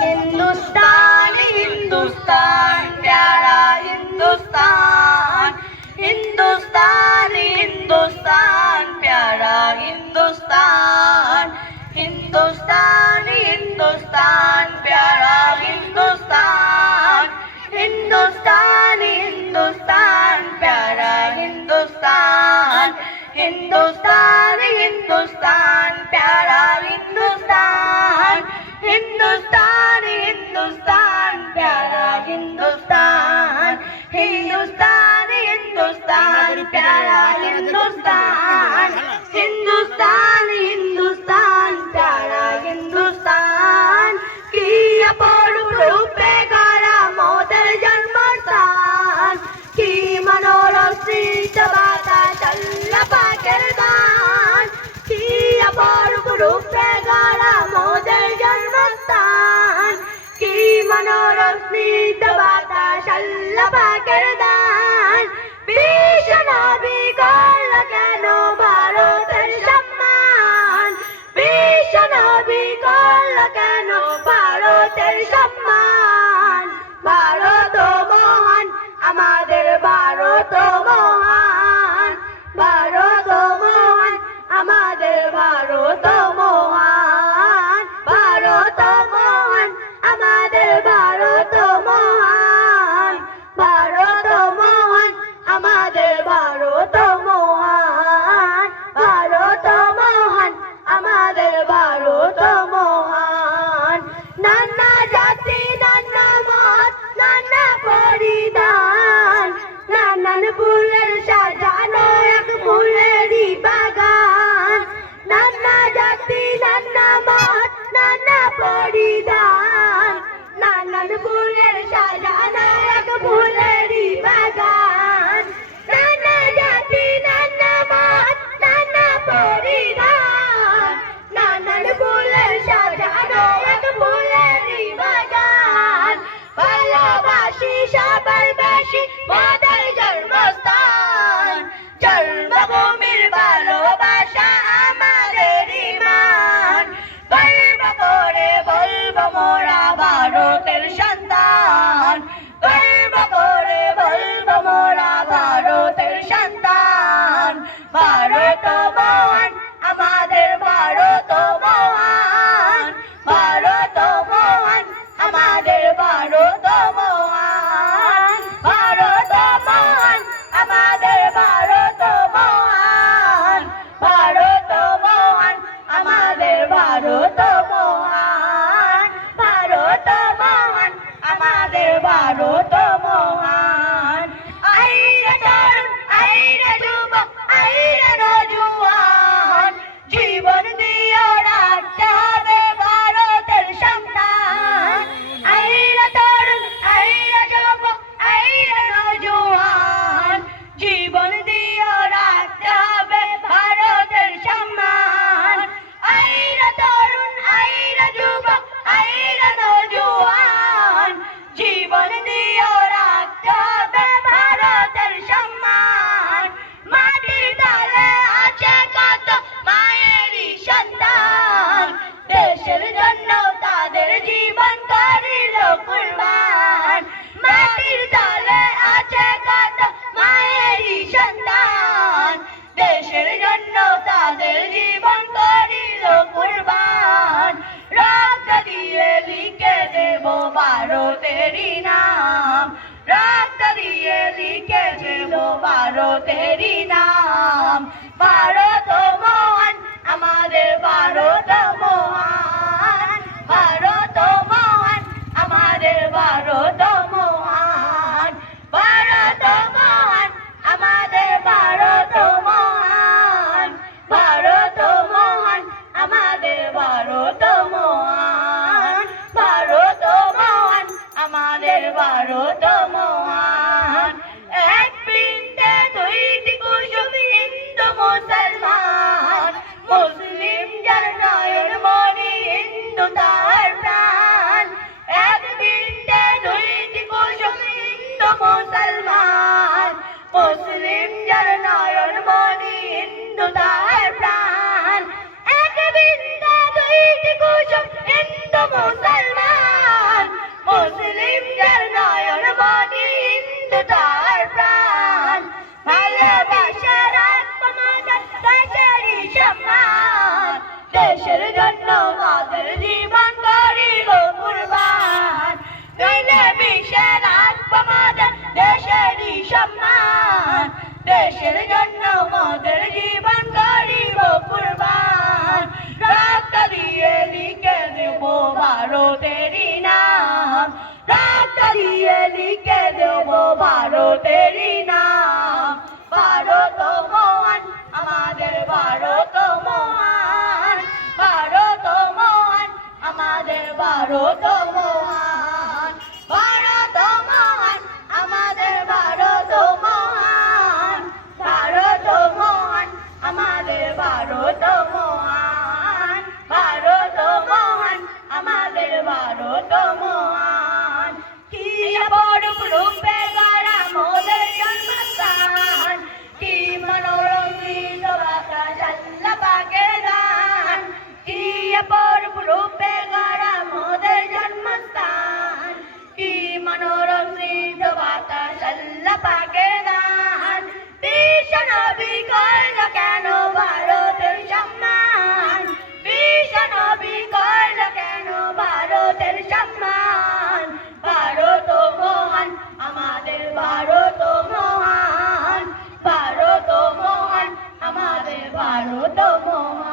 हिंदुस्तान हिंदुस्तान प्यारा हिंदुस्तान हिंदुस्तान हिंदुस्तान प्यारा हिंदुस्तान हिंदुस्तान हिंदुस्तान प्यारा हिंदुस्तान हिंदुस्तान हिंदुस्तान प्यारा हिंदुस्तान हिंदुस्तान हिंदुस्तान प्यारा हिंदुस्तान हिंदुस्तान हिंदुस्तान प्यारा हिंदुस्तान हिंदुस्तान हिंदुस्तान प्यारा हिंदुस्तान हिंदुस्तान हिंदुस्तान प्यारा हिंदुस्तान की अपूर्व रूपे गढ़ा मोদের জন্মস্থান की मनोरसित বাতাস আল্লাহ পাকের দান की अपूर्व रूपे गढ़ा मोদের জন্মস্থান की मनोरसित বাতাস আল্লাহ পাকের দান বিশ্ব নবী করল কেন ভারতের সম্মান বিশ্ব নবী করল কেন ভারতের সম্মান ভারত মহান আমাদের ভারত মহান ভারত মহান আমাদের ভারত মহান ভারত মহান আমাদের ভারত মহান ভারত দেশের জন্য মোদের জীবন করিব কুরবান রক্ত দিয়ে লিখে দেব ভারতেরই নাম রক্ত দিয়ে লিখে দেব ভারতেরই নাম ভারত মহান আমাদের ভারত মহান ভারত মহান আমাদের ভারত মহান ভারত মহান আমাদের ভারত মহান ভারত মহান আমাদের ভারত মহান ভারত মহান আমাদের ভারত মহান কি অপরূপ রূপে গড়া মোদের জন্মস্থান কি মনোরঞ্জিত বাতাস আল্লাহ পাকের দান কি অপরূপ রূপে গড়া মোদের জন্মস্থান কি মনোরঞ্জিত বাতাস আল্লাহ পাকের দান বিশ্ব নবী করল কেন ভারতের সম্মান বিশ্ব নবী করল কেন ভারতের সম্মান ভারত মহান আমাদের ভারত মহান ভারত মহান আমাদের ভারত মহান